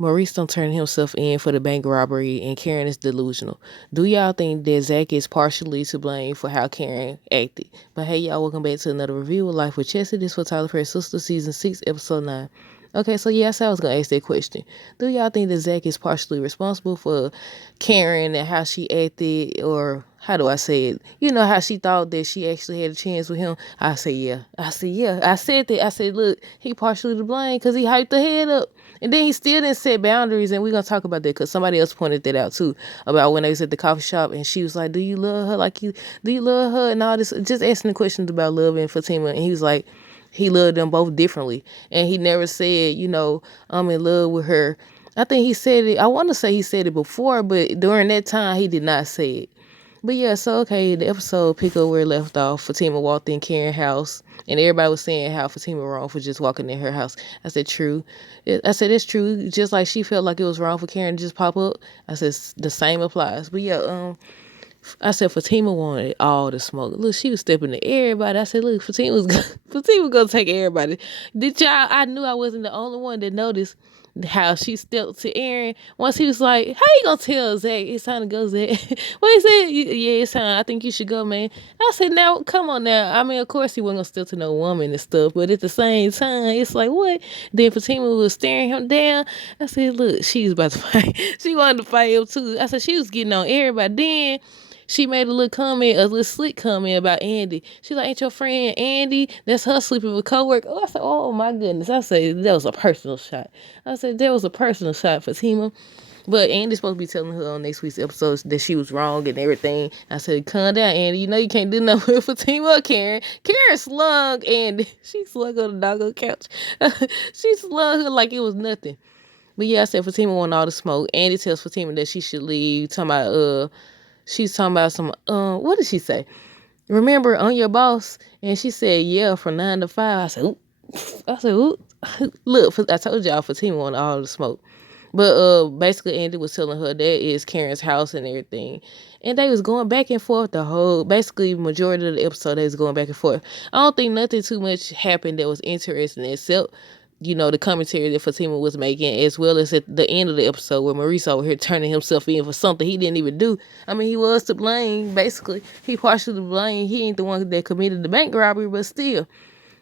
Maurice don't turn himself in for the bank robbery and Karen is delusional. Do y'all think that Zach is partially to blame for how Karen acted? But hey y'all, welcome back to another review of Life with Chessie. This for Tyler Perry Sistas season 6 episode 9. Okay, so yeah, I said I was gonna ask that question. Do y'all think that Zach is partially responsible for Karen and how she acted, or how do I say it? You know how she thought that she actually had a chance with him. I say yeah. I said yeah. I said that. I said look, he partially to blame because he hyped the head up. And then he still didn't set boundaries, and we're gonna talk about that because somebody else pointed that out too, about when they was at the coffee shop and she was like, do you love her like you do you love her and all this, just asking the questions about love and Fatima, and he was like he loved them both differently. And he never said, I'm in love with her. I think he said it, I want to say he said it before, but during that time he did not say it. But yeah, so okay, the episode pick up where it left off. Fatima walked in Karen's house, and everybody was saying how Fatima wrong for just walking in her house. I said true. I said it's true. Just like she felt like it was wrong for Karen to just pop up. I said the same applies. But yeah, I said Fatima wanted all the smoke. Look, she was stepping to everybody. I said, look, Fatima gonna take everybody. Did y'all? I knew I wasn't the only one that noticed how she stepped to Aaron once he was like, how you gonna tell Zach it's time to go, Zach? Well, he said, yeah, it's time. I think you should go, man. I said, now, come on now. I mean, of course he wasn't gonna step to no woman and stuff, but at the same time, it's like, what? Then Fatima was staring him down. I said, look, she was about to fight. She wanted to fight him too. I said, she was getting on everybody. Then she made a little comment, a little slick comment about Andy. She like, ain't your friend Andy? That's her sleeping with coworker. Oh, I said, oh my goodness. I said, that was a personal shot. I said, that was a personal shot for Fatima. But Andy's supposed to be telling her on next week's episodes that she was wrong and everything. I said, calm down, Andy. You know you can't do nothing with Fatima or Karen. Karen slung Andy. She slung on the doggone couch. She slung her like it was nothing. But yeah, I said Fatima want all the smoke. Andy tells Fatima that she should leave. She's talking about some, what did she say? Remember, on your boss? And she said, yeah, from 9 to 5. I said, ooh. Look, I told y'all Fatima wanted all the smoke. But basically Andy was telling her that is Karen's house and everything. And they was going back and forth basically majority of the episode, they was going back and forth. I don't think nothing too much happened that was interesting except the commentary that Fatima was making, as well as at the end of the episode where Maurice over here turning himself in for something he didn't even do. I mean, he was to blame, basically. He partially to blame. He ain't the one that committed the bank robbery, but still.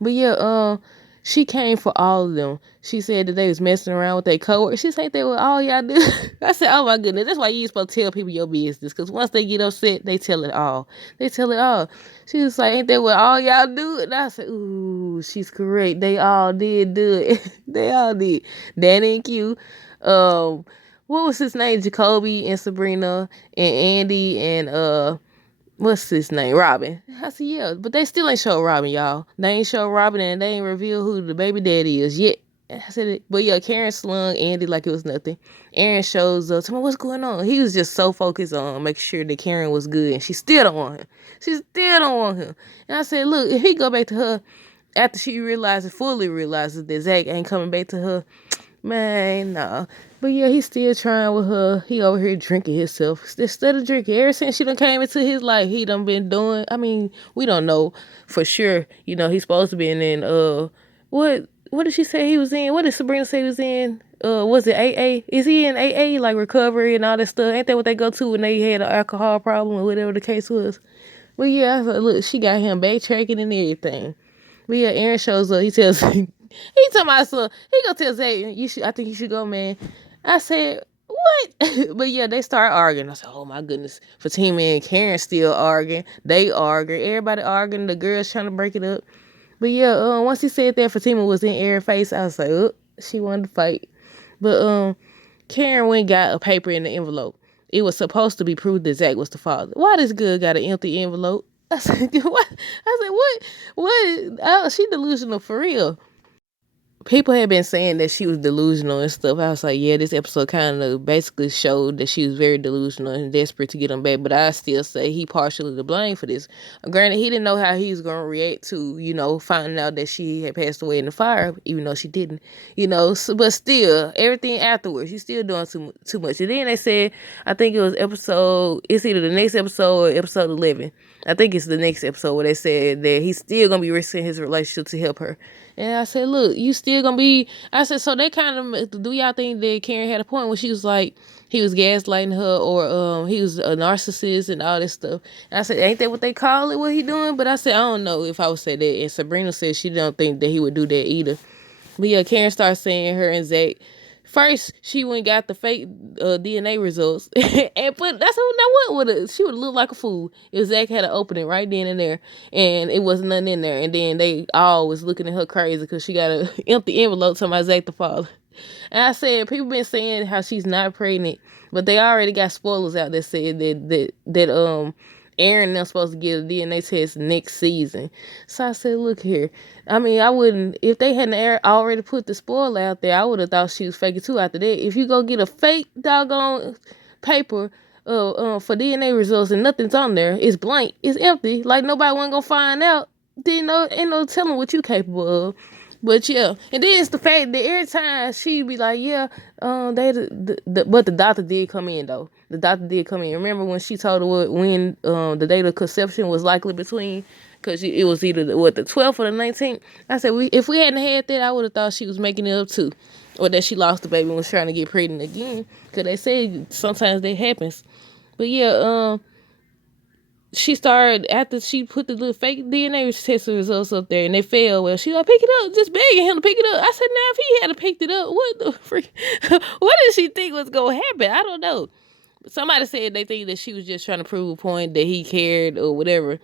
But yeah, she came for all of them. She said that they was messing around with their coworkers. She said they were all y'all do. I said, oh my goodness, that's why you supposed to tell people your business. Because once they get upset, they tell it all. They tell it all. She was like, ain't that what all y'all do? And I said, ooh, she's correct. They all did do it. They all did. Danny and Q. What was his name? Jacoby and Sabrina and Andy and what's his name? Robin. I said, yeah, but they still ain't show Robin, y'all. They ain't show Robin and they ain't reveal who the baby daddy is yet. I said it. But yeah, Karen slung Andy like it was nothing. Aaron shows up. Tell me what's going on. He was just so focused on making sure that Karen was good, and she still don't want him. She still don't want him. And I said, look, if he go back to her after she fully realizes that Zach ain't coming back to her, man, nah. But yeah, he's still trying with her. He over here drinking himself. Instead of drinking, ever since she done came into his life, he done been doing, I mean, we don't know for sure. He's supposed to be in, what did she say he was in? What did Sabrina say he was in? Was it AA? Is he in AA, like recovery and all that stuff? Ain't that what they go to when they had an alcohol problem or whatever the case was? But yeah, I thought, look, she got him backtracking and everything. But yeah, Aaron shows up. He tells he talking about son. He gonna tell Zay, I think you should go, man. I said, what? But yeah, they start arguing. I said, oh my goodness. Fatima and Karen still arguing. They arguing. Everybody arguing. The girls trying to break it up. But yeah, once he said that Fatima was in Aaron's face, I was like, oh, she wanted to fight. But Karen went and got a paper in the envelope. It was supposed to be proof that Zach was the father. Why this girl got an empty envelope? I said, what? I said, what? What? Oh, she delusional for real. People had been saying that she was delusional and stuff. I was like, yeah, this episode kind of basically showed that she was very delusional and desperate to get him back. But I still say he partially to blame for this. Granted, he didn't know how he was going to react to, finding out that she had passed away in the fire, even though she didn't, but still, everything afterwards, she's still doing too much. And then they said, I think it was it's either the next episode or episode 11. I think it's the next episode where they said that he's still going to be risking his relationship to help her. And I said, look, you still gonna be. I said, so they kind of, do y'all think that Karen had a point when she was like, he was gaslighting her, or he was a narcissist and all this stuff? And I said, ain't that what they call it, what he doing? But I said, I don't know if I would say that. And Sabrina said she don't think that he would do that either. But yeah, Karen started saying her and Zach. First, she went and got the fake DNA results, and put that's what would have, she would look like a fool if Zach had an opening right then and there, and it wasn't nothing in there, and then they all was looking at her crazy because she got an empty envelope to my Zach the father. And I said, people been saying how she's not pregnant, but they already got spoilers out that said that Aaron is supposed to get a DNA test next season. So I said, look here. I mean, I wouldn't, if they hadn't already put the spoiler out there, I would have thought she was faking too after that. If you go get a fake doggone paper for DNA results and nothing's on there, it's blank, it's empty, like nobody wasn't gonna find out, then ain't no telling what you capable of. But yeah, and then it's the fact that every time she'd be like, yeah, but the doctor did come in though. The doctor did come in. Remember when she told her when the date of conception was likely between, because it was either the 12th or the 19th. I said, if we hadn't had that, I would have thought she was making it up too, or that she lost the baby and was trying to get pregnant again. Because they say sometimes that happens. But yeah, she started, after she put the little fake DNA test results up there and they failed, well, she like, pick it up, just begging him to pick it up. I said, now if he had picked it up, what the freak, what did she think was gonna happen? I don't know. Somebody said they think that she was just trying to prove a point that he cared or whatever.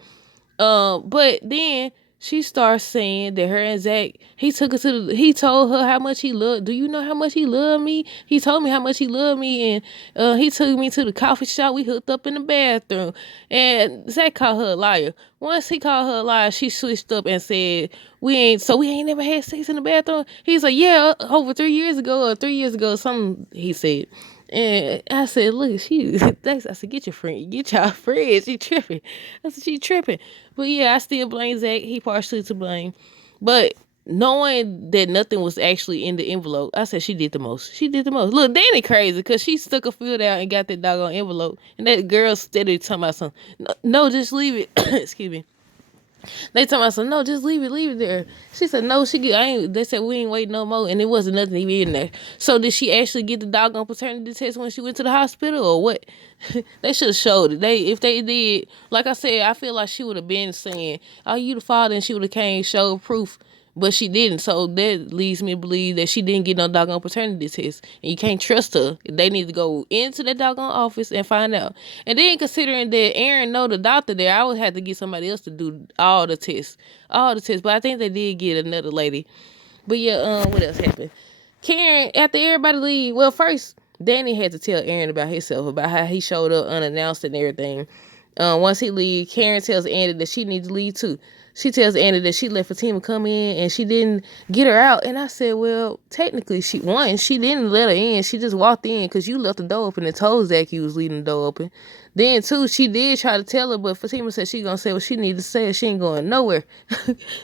But then she starts saying that her and Zach, he told her how much he loved. Do you know how much he loved me? He told me how much he loved me, and he took me to the coffee shop. We hooked up in the bathroom, and Zach called her a liar. Once he called her a liar, she switched up and said, we ain't never had sex in the bathroom. He's like, yeah, over 3 years ago, something he said. And I said, look, thanks. I said, get y'all friend. She tripping. I said, she tripping. But yeah, I still blame Zach. He partially to blame. But knowing that nothing was actually in the envelope, I said she did the most. Look, Danny crazy because she stuck a field out and got that doggone envelope. And that girl steady talking about something. No, just leave it. Excuse me. They told me, so no, just leave it there. She said, no, they said we ain't waiting no more, and it wasn't nothing even in there. So did she actually get the doggone paternity test when she went to the hospital, or what? They should have showed it. If they did, like I said, I feel like she would have been saying, oh, you the father, and she would have came showed proof. But she didn't, so that leads me to believe that she didn't get no doggone paternity test. And you can't trust her. They need to go into that doggone office and find out. And then considering that Aaron know the doctor there, I would have to get somebody else to do all the tests. But I think they did get another lady. But yeah, what else happened? Karen, after everybody leave, well, first, Danny had to tell Aaron about himself, about how he showed up unannounced and everything. Once he leave, Karen tells Andy that she needs to leave too. She tells Andy that she let Fatima come in and she didn't get her out. And I said, well, technically, she didn't let her in. She just walked in because you left the door open and told Zach you was leaving the door open. Then, too, she did try to tell her, but Fatima said she gonna say what she need to say. She ain't going nowhere.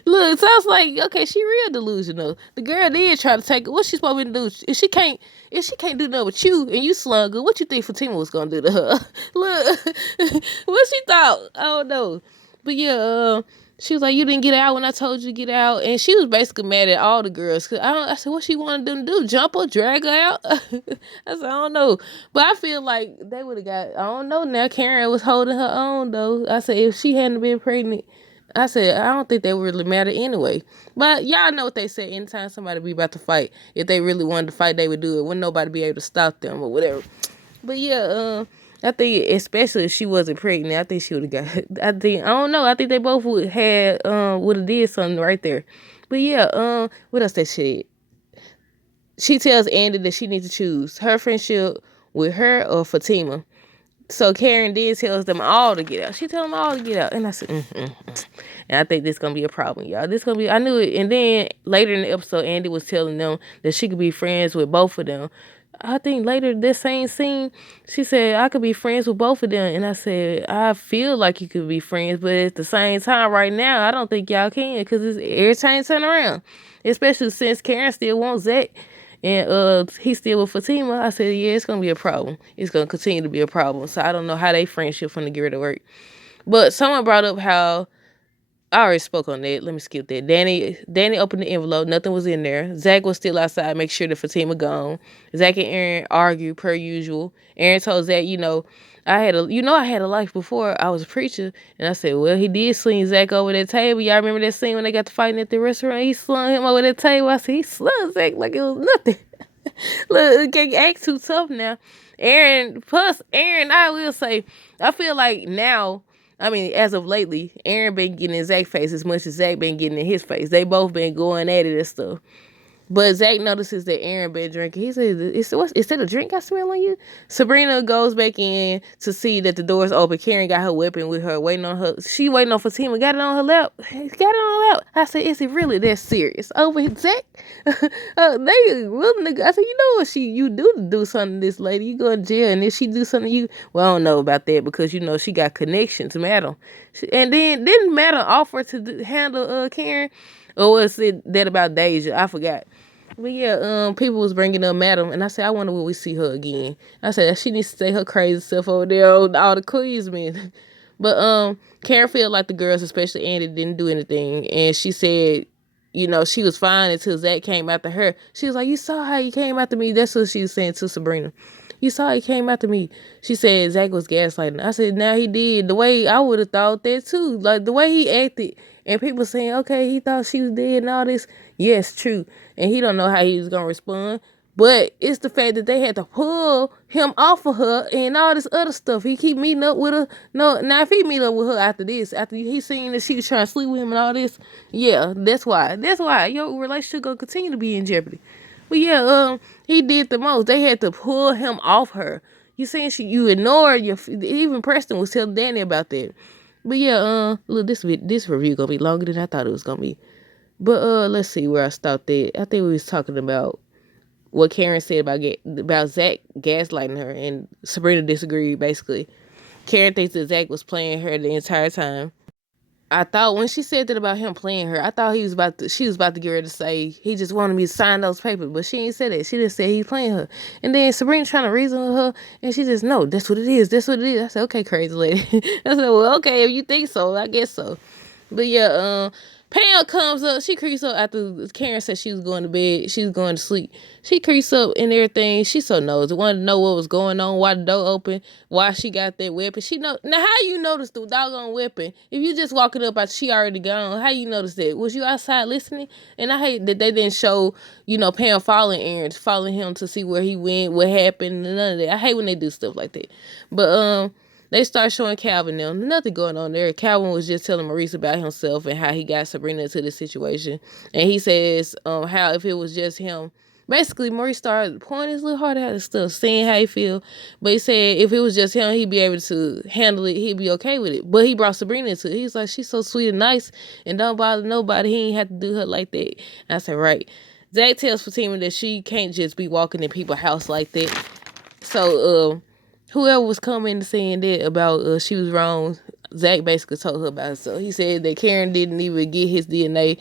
Look, so I was like, okay, she real delusional. The girl did try to take it. What she supposed to do? If she can't do nothing with you and you slung her, what you think Fatima was gonna do to her? Look, what she thought? I don't know. But yeah, she was like, you didn't get out when I told you to get out. And she was basically mad at all the girls. Cause I said, what she wanted them to do? Jump her? Drag her out? I said, I don't know. But I feel like they would have got, I don't know now. Karen was holding her own, though. I said, if she hadn't been pregnant, I said, I don't think that would really matter anyway. But y'all know what they say. Anytime somebody be about to fight, if they really wanted to fight, they would do it. Wouldn't nobody be able to stop them or whatever. But yeah, I think especially if she wasn't pregnant, I think she would have got. I don't know. I think they both would have did something right there. But yeah, what else they said? She tells Andy that she needs to choose her friendship with her or Fatima. So Karen then tells them all to get out. She tells them all to get out, and I said, And I think this gonna be a problem, y'all. I knew it. And then later in the episode, Andy was telling them that she could be friends with both of them. I think later this same scene, she said, I could be friends with both of them. And I said, I feel like you could be friends, but at the same time right now, I don't think y'all can, because it's every time you turn around. Especially since Karen still wants Zach and he's still with Fatima. I said, yeah, it's going to be a problem. It's going to continue to be a problem. So I don't know how they friendship from the get to work. But someone brought up how I already spoke on that. Let me skip that. Danny opened the envelope. Nothing was in there. Zach was still outside. Make sure the Fatima gone. Zach and Aaron argued per usual. Aaron told Zach, I had a life before I was a preacher. And I said, well, he did sling Zach over that table. Y'all remember that scene when they got to fighting at the restaurant? He slung him over that table. I said, he slung Zach like it was nothing. Look, can't act too tough now. Aaron, I will say, I feel like now, I mean, as of lately, Aaron been getting in Zach's face as much as Zach been getting in his face. They both been going at it and stuff. But Zach notices that Aaron been drinking. He says, is that a drink I smell on you? Sabrina goes back in to see that the door's open. Karen got her weapon with her, waiting on her. She waiting on Fatima, got it on her lap. Got it on her lap. I said, is it really that serious? Over Zach? They willing to go. I said, you know what you do something to this lady. You go to jail, and if she do something to you, well, I don't know about that because, she got connections, madam. And then didn't madam offer to handle Karen? Or was it that about Deja? I forgot. But yeah, people was bringing up Madam, and I said, I wonder will we see her again. I said, she needs to stay her crazy self over there, all the quiz men. But Karen felt like the girls, especially Andy, didn't do anything, and she said, she was fine until Zach came after her. She was like, you saw how he came after me? That's what she was saying to Sabrina. You saw he came after me. She said Zach was gaslighting. I said, now he did. The way I would have thought that too. Like the way he acted. And people saying, okay, he thought she was dead and all this. Yes, true. And he don't know how he was going to respond. But it's the fact that they had to pull him off of her and all this other stuff. He keep meeting up with her. No, now if he meet up with her after this, after he seen that she was trying to sleep with him and all this, yeah, that's why. That's why your relationship gonna continue to be in jeopardy. But yeah, he did the most. They had to pull him off her. You saying you ignored your? Even Preston was telling Danny about that. But yeah, look, this review gonna be longer than I thought it was gonna be. But let's see where I stopped at. I think we was talking about what Karen said about Zach gaslighting her, and Sabrina disagreed. Basically, Karen thinks that Zach was playing her the entire time. I thought when she said that about him playing her, I thought she was about to get ready to say he just wanted me to sign those papers, but she ain't said that. She just said he playing her. And then Sabrina trying to reason with her, and she just, no, that's what it is. That's what it is. I said, okay, crazy lady. I said, well, okay, if you think so, I guess so. But yeah, Pam comes up. She creeps up after Karen said she was going to bed. She was going to sleep. She creeps up and everything. She so nosy. Wanted to know what was going on, why the door open, why she got that weapon. She know. Now, how you notice the doggone weapon? If you just walking up after she already gone, how you notice that? Was you outside listening? And I hate that they didn't show, Pam following Aaron, following him to see where he went, what happened, and none of that. I hate when they do stuff like that. But, they start showing Calvin now. Nothing going on there. Calvin was just telling Maurice about himself and how he got Sabrina into this situation. And he says how if it was just him, basically Maurice started pointing his little heart out and stuff, saying how he feel. But he said if it was just him, he'd be able to handle it. He'd be okay with it. But he brought Sabrina into it. He's like, she's so sweet and nice and don't bother nobody. He ain't have to do her like that. And I said, right. Zach tells Fatima that she can't just be walking in people's house like that. So, whoever was coming and saying that about she was wrong, Zach basically told her about it. So he said that Karen didn't even get his DNA,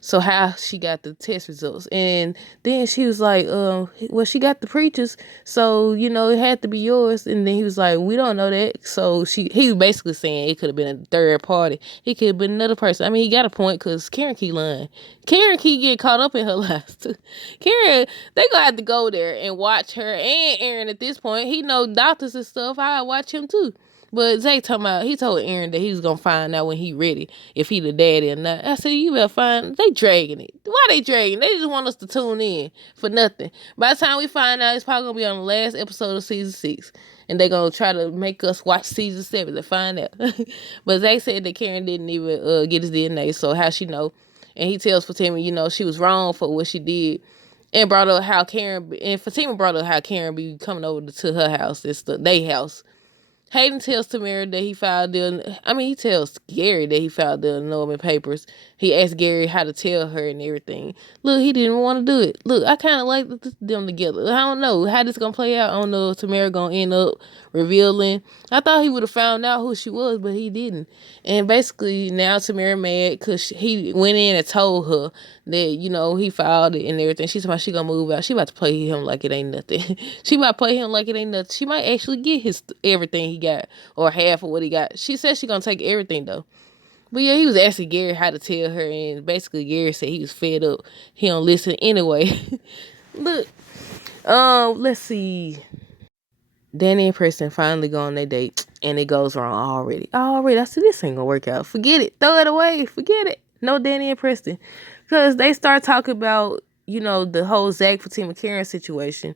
so how she got the test results. And then she was like, well, she got the preachers, so, it had to be yours. And then he was like, we don't know that. So he was basically saying it could have been a third party. It could have been another person. I mean, he got a point because Karen keep lying. Karen keep getting caught up in her lies too. Karen, they gonna have to go there and watch her and Aaron at this point. He know doctors and stuff. I watch him too. But Zay he told Aaron that he was gonna find out when he ready, if he the daddy or not. I said, you better find, they dragging it. Why they dragging? They just want us to tune in for nothing. By the time we find out, it's probably gonna be on the last episode of season 6. And they gonna try to make us watch season 7 to find out. But Zay said that Karen didn't even get his DNA, so how she know? And he tells Fatima, she was wrong for what she did. And brought up how Fatima brought up how Karen be coming over to her house. It's they house. Hayden tells Tamara that he tells Gary that he filed the annulment papers. He asked Gary how to tell her and everything. Look, he didn't want to do it. Look, I kind of like them together. I don't know how this going to play out. I don't know if Tamara going to end up revealing. I thought he would have found out who she was, but he didn't. And basically, now Tamara mad because he went in and told her that, he filed it and everything. She's about she going to move out. She about to play him like it ain't nothing. She might play him like it ain't nothing. She might actually get his everything he got or half of what he got. She said she going to take everything, though. But yeah, he was asking Gary how to tell her, and basically Gary said he was fed up. He don't listen anyway. Look, let's see. Danny and Preston finally go on their date, and it goes wrong already. I said, this ain't gonna work out. Forget it. Throw it away. Forget it. No Danny and Preston. Because they start talking about, the whole Zach, Fatima, Karen situation.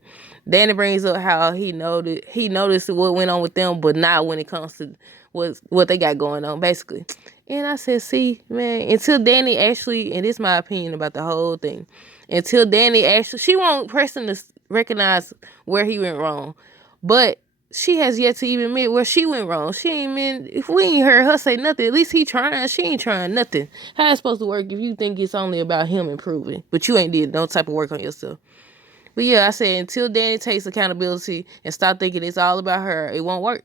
Danny brings up how he noticed what went on with them, but not when it comes to what they got going on, basically. And I said, see, man, until Danny actually, and this is my opinion about the whole thing, until Danny actually, she won't Preston to recognize where he went wrong. But she has yet to even admit where she went wrong. She ain't been, if we ain't heard her say nothing, at least he trying. She ain't trying nothing. How it's supposed to work if you think it's only about him improving, but you ain't did no type of work on yourself? But yeah, I said until Danny takes accountability and stop thinking it's all about her, it won't work.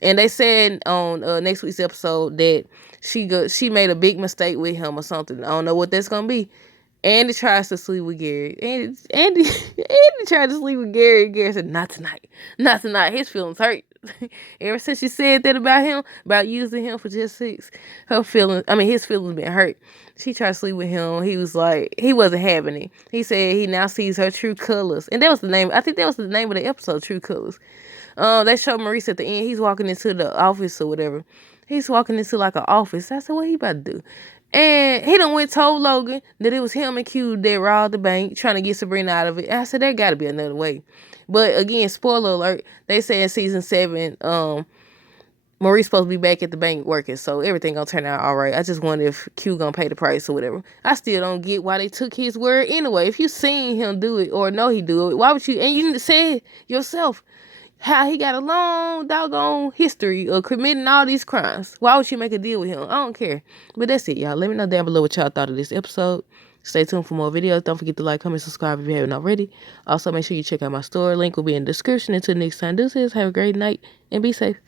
And they said on next week's episode that she made a big mistake with him or something. I don't know what that's gonna be. Andy tries to sleep with Gary. Andy tried to sleep with Gary. Gary said, not tonight. Not tonight. His feelings hurt. Ever since she said that about him, about using him for just sex, his feelings been hurt. She tried to sleep with him. He was like, he wasn't having it. He said he now sees her true colors. And that was the name, I think that was the name of the episode, True Colors. They showed Maurice at the end. He's walking into the office or whatever. He's walking into like an office. I said, what he about to do? And he done told Logan that it was him and Q that robbed the bank, trying to get Sabrina out of it. I said, there gotta be another way. But again, spoiler alert, they say in season 7, Marie's supposed to be back at the bank working, so everything gonna turn out all right. I just wonder if Q gonna pay the price or whatever. I still don't get why they took his word anyway. If you seen him do it or know he do it, why would you? And you said yourself how he got a long doggone history of committing all these crimes. Why would you make a deal with him? I don't care. But that's it, y'all. Let me know down below what y'all thought of this episode. Stay tuned for more videos. Don't forget to like, comment, subscribe if you haven't already. Also, make sure you check out my store. Link will be in the description. Until next time, deuces. Have a great night and be safe.